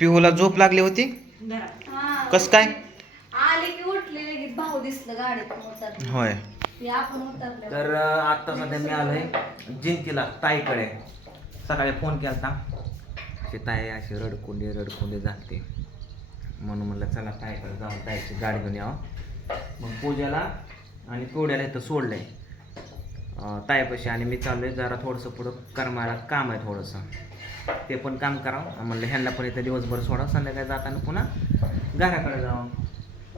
पिहूला झोप लागली होती? हा. कस काय? आले की उठले लगेच भाऊ दिसलं गाडीत उतरले. होय. ते आपण तर आत्ता सध्या मी आलोय जिंतीला ताईकडे. सकाळी फोन केला अशी ताई अशी रडकुंडी रडकुंडी जाते म्हणून म्हणलं चला ताईकडे जाऊन ताईची गाडी घेऊन यावं. मग पूजाला आणि पिवड्याला इथं सोडलंय. अं, ताईपाशी आणि मी चाललोय जरा थोडंसं पुढं करमायला काम आहे थोडंसं. ते पण काम करावं. म्हणलं ह्यांना पण इथं दिवसभर सोडा संध्याकाळी जाताना पुन्हा घराकडे जावं.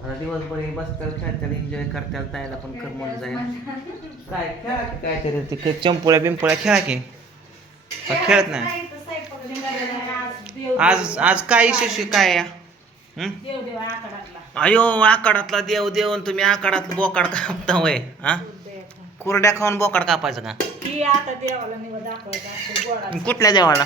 आता दिवसभर हे बसतात खेळतात एन्जॉय करतात ताईला पण करमून जाईल काय खेळा की काहीतरी ते काही चंपुळ्या बिंपुळ्या खेळा की? खेळत नाही? आज आज काय विशेष काय या? अयो आकाडातला देव देव तुम्ही आकाडातलं बोकाड कापता वय हा? कुरड्या खाऊन बोकाड कापायचं का? कुठल्या देवाला?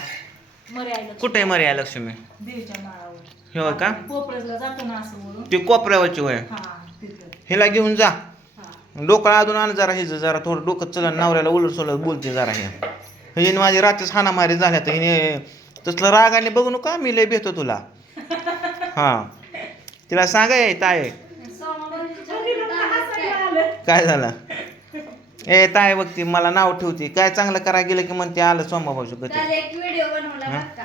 मर्यादा कुठे मर्या लक्ष्मी? देवच्या माळावर. हे होय का? पोपळसला जातो ना असं म्हणून ती कोपऱ्यावरची होय. हा तिथं. हिला घेऊन जा. हा. डोकं अजून आण जरा हिचं जरा थोडं डोकं चला नवऱ्याला उलट सोलत बोलते जरा हे. हिने माझी रात्रीच हाणामारी झाल्या तर हिने तसलं रागाने बघू नका मी लय भेटतो तुला. हा. तिला सांगाय ताय काय झालं? ए ताय बघती मला नाव ठेवती. काय चांगलं करायला गेलं की म्हणते आलं सोमा भाऊ गती त्याला एक व्हिडिओ बनवला बरं का?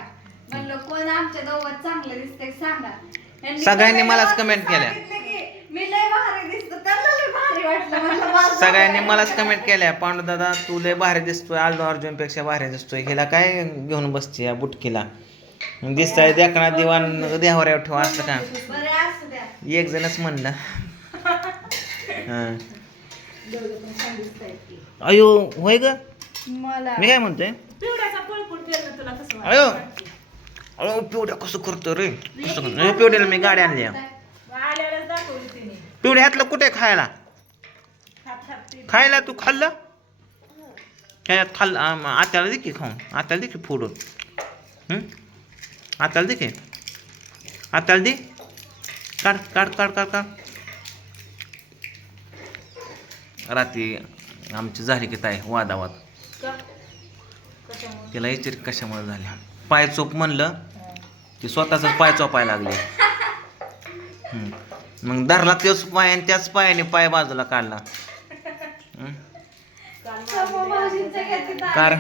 म्हणलं कोण आमच्या दोघात चांगलं दिसतंय सांगा. यांनी सगळ्यांनी मलाच comment केल्या. सांगितलं की, मी लय भारी दिसतो त्याला लय भारी वाटलं. म्हणलं माझं सगळ्यांनी भारी मलाच वाटलं. कमेंट केल्या. पांडू दादा तू लय भारी दिसतोय. आल्दो अर्जुनपेक्षा भारी दिसतोय. हिला काय घेऊन बसते या बुटकीला? दिसताय देखना दिवाण देवाऱ्यावर ठेवा असं का? बरं असू द्या. एक जणच म्हणलं. हा. अयो होय ग? मला. मी काय म्हणतोय? पिवड्याचा पळपूट पेरणं तुला कसं अयो वाटतं. अयो. पिवड्या कसं करतो रे? कसं करतो पिवड्याला मी गाडी आणली. दाखवली तिने. पिवड्या ह्यातलं कुठे खायला? ते खायला तू खाल्लं? ह्याच्यात खाल्लं आम- आत्याला दे की खाऊन. आत्याला दे की फोडून. हं? आत्याला दे की. आत्याला दे. काढ काढ काढ काढ काढ. रात्री आमची झाली की ताई वादावाद. तिला याची कशामुळे झाली? पाय चोप म्हणलं ती स्वतःच पाय चोपायला लागली. मग धरला तोच पाय आणि त्याच पायाने पाय बाजूला काढला. कार.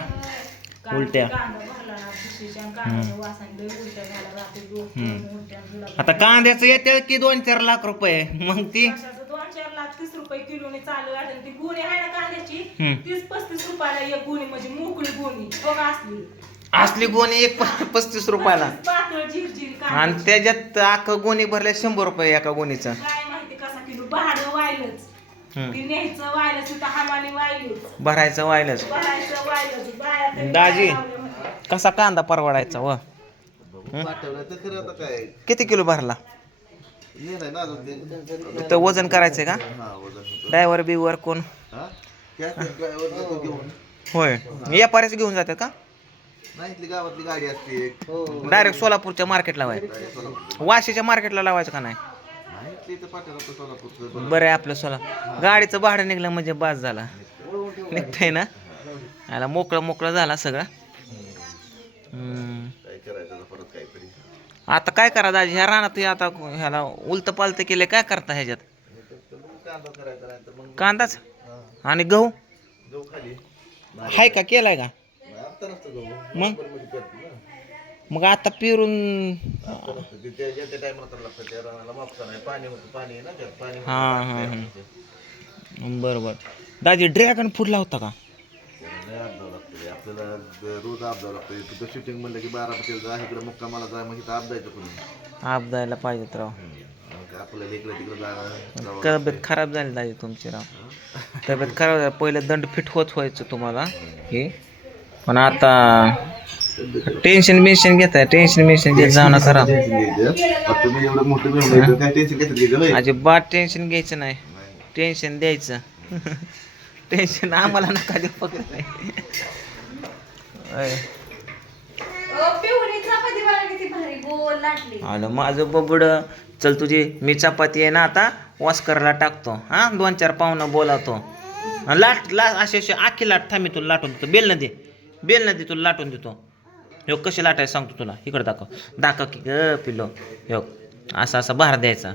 उलट्या. आता कांद्याचं येते की दोन चार लाख रुपये? मग ती कशाचं दोन चार लाख तीस रुपये किलोने चालू आहे ती गुणी आहे ना कांद्याची. तीस पस्तीस रुपयाला एक गुणी म्हणजे मोकळी गुणी. बघा असली. असली गोणी एक पस्तीस रुपयाला. पातळ झिरझिर आणि. त्याच्यात अख्खं गोणी भरल्या शंभर रुपये एका गोणीचं. काय माहिती कसा किलो? भाडं वाहिलंच. हम्म. ती न्यायचं वाहिलंच तिथं हमाली वाहिलीच. भरायचं व्हायलाच भरायचं वाहिलंच. बाया तरी दाजी. लावल्या. कसा कांदा परवडायचा व? पाठवलं तर खरं आता काय? किती किलो भरला? ये नाही ना अजून ते तर वजन करायचंय का? हा वजन होतं ड्रायव्हर बिवर कोण? हा कॅश ड्रायव्हर देतो घेऊन होय व्यापारीच घेऊन जातात का? नाही इथली गावातली गाडी असते एक डायरेक्ट सोलापूरच्या मार्केटला लावाय Direct सोलापूर. वाशीच्या मार्केटला लावायचं का नाही? नाही इथली पाठवलं सोलापूरचं बरं आहे आपलं सोला गाडीचं भाडं निघलं म्हणजे बास झाला. निघतंय ना? आला मोकळं मोकळं झाला सगळं. आता काय करा दाजी ह्या रानात हे आता ह्याला उलत पालत केले काय करता ह्याच्यात? कांदा करायचा नाही तर मग कांदाच? हा, आणि गहू? गहू खाली हाय का केलाय का? आता नसतं गहू मग? मध्ये ना मग आता पेरून आता नसतं ते त्या त्या टायमाला लागतं त्या रानाला मापसा नाही पाणी होतं पाणी आहे ना त्यात पाणी हा, हा, हा. बरोबर. दाजी ड्रॅगन फ्रूट लावता का? आपल्याला द- रोज अपदावं लागतं तिथं शूटिंग म्हणलं की जा इकडे मुक्कामाला जा मग इथं कोणी? आप द्यायला पाहिजेत राव. मग आपल्याला इकडे तिकडे जागा जावं तब्येत खराब झाली दाजी तुमची राव. तब्येत खराब झाली. पहिले दंड फिट होत व्हायचं तुम्हाला. हे. पण आता टेन्शन बिन्शन घेताय टेन्शन बिन्शन घेत जाऊ नका राव आता तुम्ही एवढं मोठं मिळवलं काय टेन्शन घ्यायचं होय? अजिबात टेन्शन घ्यायचं नाही. नाही. टेन्शन द्यायचं. टेन्शन आम्हाला नका देऊ फक्त. आलं माझं बबड चल तुझी मी चपाती आहे ना आता ऑस्करला टाकतो. हा दोन चार पाहुणं बोलावतो. लाट ला असे असे आखी लाट थांबी तुला लाटून देतो. बेल न दे. बेल न दे तुला लाटून देतो. ह्यो कशी लाटायचं सांगतो तुला. इकडं दाखव. दाखव की ग पिलो ह्यो असा असा भार द्यायचा.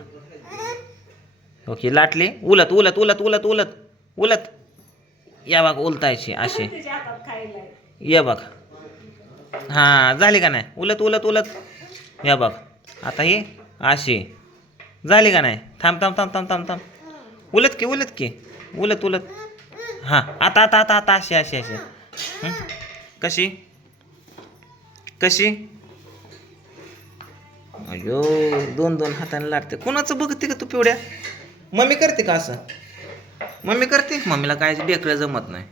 ओके लाटली. उलट उलट उलट उलट उलट उलट. या बघ उलटायची अशी. या ये बघ. हां झाली का नाही? उलट उलट उलट. या बघ. आता ही अशी. झाली का नाही? थांब थांब थांब थांब थांब थांब. उलट की उलट की. उलट उलट. हां आता आता आता आता अशी अशी अशी. कशी? कशी? अयो दोन दोन हाताने लाटते कोणाचं बघते का तू पिवड्या? मम्मी करते का असं? मम्मी करते? मम्मीला काय ढेकळं जमत नाही.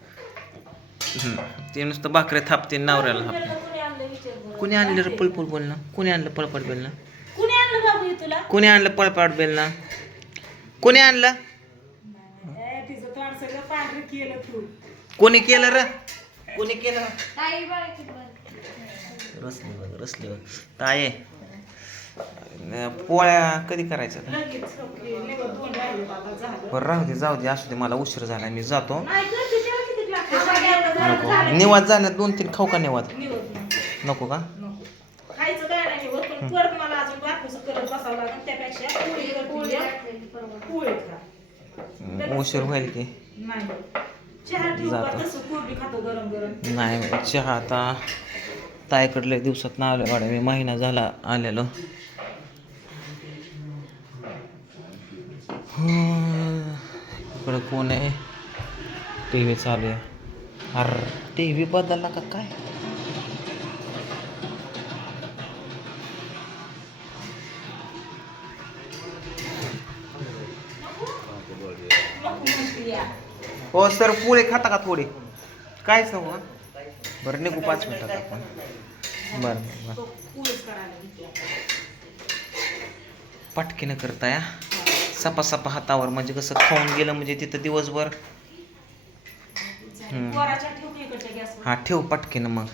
ते नुसतं भाकऱ्या थापते नवऱ्याला थापते. कोणी आणलं रे पळपळ बोलणं? कोणी आणलं बेलणं? कुणी आणलं बाबू हे तुला? कोणी आणलं पळपट बेलणं? कोणी आणलं? कोणी केलं र? कोणी केलं. रसली बघ रसली बघ. ताये पोळ्या कधी झालं. बरं राहू दे जाऊ दे असू दे मला उशीर झाला मी जातो. निवाद झालं दोन तीन खाऊ का निवाद. नको का? नको. खायचं काय नाही निवड पण परत मला अजून बापूचं करत बसावं लागेल त्यापेक्षा पोळी करते पोळी या. लाटलेली परवडते. पोळी खा. हं, उशीर होईल की. नाही. नाही चहा आता ताईकडल्या दिवसात ना आलो गाड्या मी महिना झाला आलेलो. इकडं कोण आहे? टी व्ही चालू आहे. अर टी व्ही बदलला का काय हो सर पोळे खाता का थोडे कायच नको का? बरं निघू पाच मिनिटात आपण बरं बरं बरं पटकीनं करताय हा. सपा सपा हातावर म्हणजे कसं खाऊन गेलं म्हणजे तिथं दिवसभर पोराच्या ठेव की इकडच्या गॅसवर? हा ठेव पटकीनं मग.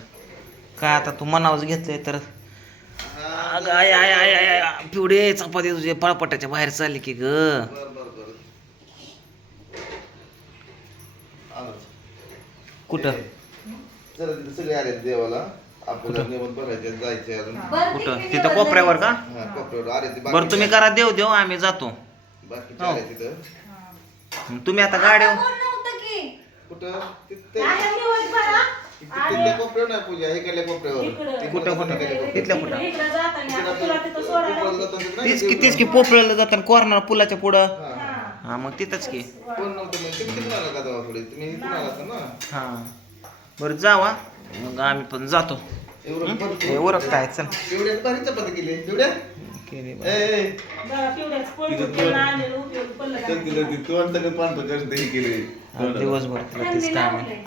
काय आता तू मनावच घेतलंय तर? अगं आय आय आय आय आय पिवडे चपाती तुझे पळपटाच्या बाहेर चालली की ग. बरं बरं बरं आलोच. कुठं चला तिथे सगळे आले देवाला आपल्याला निवड बघायचे जायचे अजून बरं, कुठं तिथं कोपऱ्यावर का? हा. कोपऱ्यावर आले ते बरं तुम्ही करा देव देव आम्ही जातो. बाकीचे हो. आले तिथं तुम्ही आता गाड्या कुठं? तिथे. आहे निवड बरा. तिथल्या कोपऱ्यावर नाही पूजा इकडल्या कोपऱ्यावर. इकडं. तिकडं कुठं. तिथल्या कुठं इकडं जाताना आता तुला तिथं कोपऱ्याला सोडायला जाताना तिथं नाही तीच का तीच? पोपळ्याला जाताना कॉर्नर पुलाच्या पुढं. हा. मग तिथंच की. कोण नव्हतं मग? तुम्ही तिकडून आला का? तुम्ही इकडून आलात ना? हा. बरं जावा. मग आम्ही पण जातो. एवढं भरपूर. हे काय चल. एवढ्यात केली एवढ्या केली का? पांढरं हे केले दिवसभर तुला तेच काम आहे.